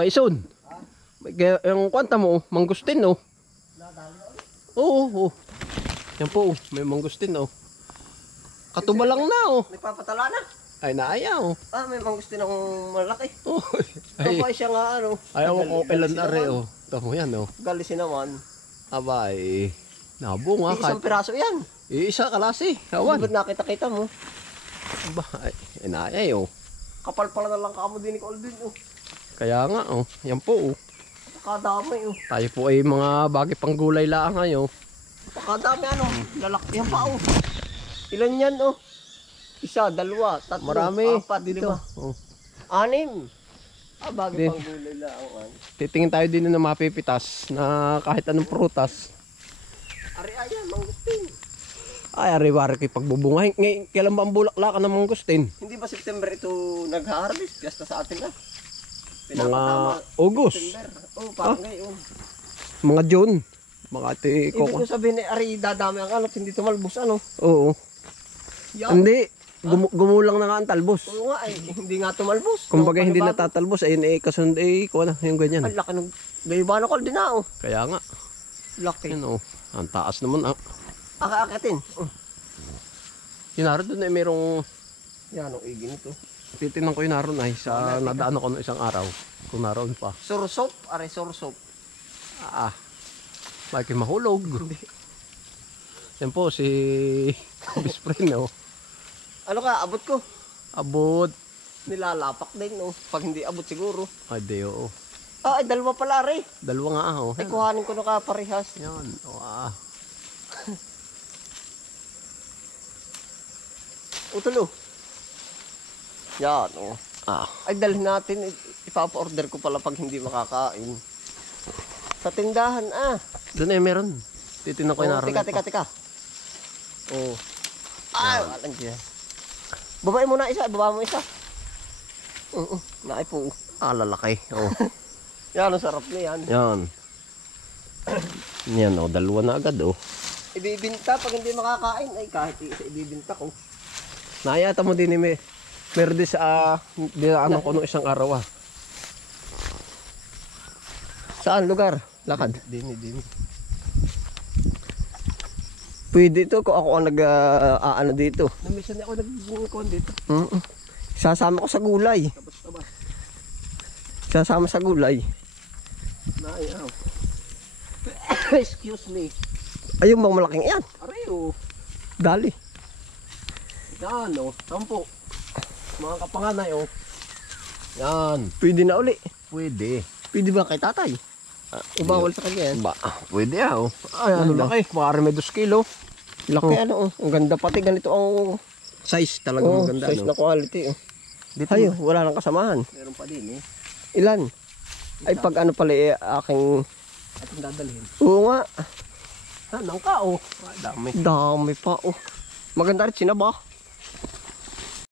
Maison. Yung kwanta mo, mangustin oh. Oo, oo. Yan po, may mangustin oh. Katubalang na oh. Nagpapatala na. Ay naaya oh. May mangustin akong malaki. Oh. Ay, Kapay siya nga ano. ayaw ko ilan are oh. Tamo yan oh. Galisi naman. Abay. Nabunga Isang piraso yan. Isa kalasi. Awan. Ba't nakita-kita mo? Aba, ay naaya oh. Kapal pala na lang kamo din ni Aldin oh. Kaya nga oh. Yan po oh. Pakadami oh. Tayo po ay mga bagay pang gulay lang ngayon. Pakadami ano. Lalaki yan pa oh. Ilan yan oh? Isa, dalawa, tatlo, Marami. apat, Dito. 5, Oh. 6. Bagay Di- pang gulay lang oh. Titingin tayo din na mapipitas na kahit anong prutas. Ari ayan, mangustin. Ay, ariwari kay pagbubunga. Ngayon, kailan ba ang bulaklakan ng mangustin? Hindi ba September ito nag-harvest? Piyesta sa atin na. Mga August. September. Oh, parang ngayon. Mga June. Mga ate Ibig ko. ko sabihin eh, ari dadami ang alot, hindi tumalbos ano. Oo. Yan. Hindi. Gumulang na nga ang talbos. Oo nga ay, hindi nga tumalbos. Kumbaga hindi Panibago. natatalbos. Ayun eh, kasunod eh, kuha na. Yung ganyan. Ang laki ng gayuban ako din na oh. Kaya nga. Laki. Yan oh. Ang taas naman ah. Akaakatin. Oh. Yun doon eh, merong Yan ang igi nito. titinan ko yun naroon ay sa nadaan ako ng isang araw. Kung naroon pa. Sursop, ari sursop. Ah. Bakit mahulog? Yan po si Bisprin oh. Ano ka, abot ko. Abot. Nilalapak din oh. Pag hindi abot siguro. Ay di oo. Ay, dalawa pala ari. Dalawa nga oh. Ay, kuhanin ko na ka parehas. Yan. Oh, ah. Utulo. Yan oh. Ah. Ay, dalhin natin. Ipapa-order ko pala pag hindi makakain. Sa tindahan ah. Doon eh meron. Titinan ko yun naroon. Tika. Oh. Ay, walang dyan. Babae mo na isa, baba mo isa. Naipo. Ah, lalaki. Oh. Yan, ang sarap na yan. Yan. Yan oh, dalawa na agad oh. Ibibinta pag hindi makakain. Ay, kahit isa ibibinta ko. Naayata mo din eh. Meron din sa dinaanan ko nung isang araw ah. Saan lugar? Lakad. Dini. Pwede ito kung ako ang nag-aano dito. Namisan ako nag-bukuan dito. Sasama ko sa gulay. Tabas. Sasama sa gulay. Naayaw. Excuse me. Ayun bang malaking yan? Aray oh. Dali. Yan oh. Sampo. Mga kapanganay oh. Yan. Pwede na uli. Pwede. Pwede ba kay tatay? Ubawal sa kanya yan. Ba, pwede ah oh. Ay, ano laki. Maaari may 2 kilo. Laki ano oh. Ang ganda pati ganito ang Size talaga maganda. size na quality oh. Dito Ayo, wala nang kasamahan. meron pa din eh. Ilan? Ay pag ano pala aking... Ating dadalhin. Oo nga. Nangka oh. Dami. Dami pa oh. Maganda rin sinaba.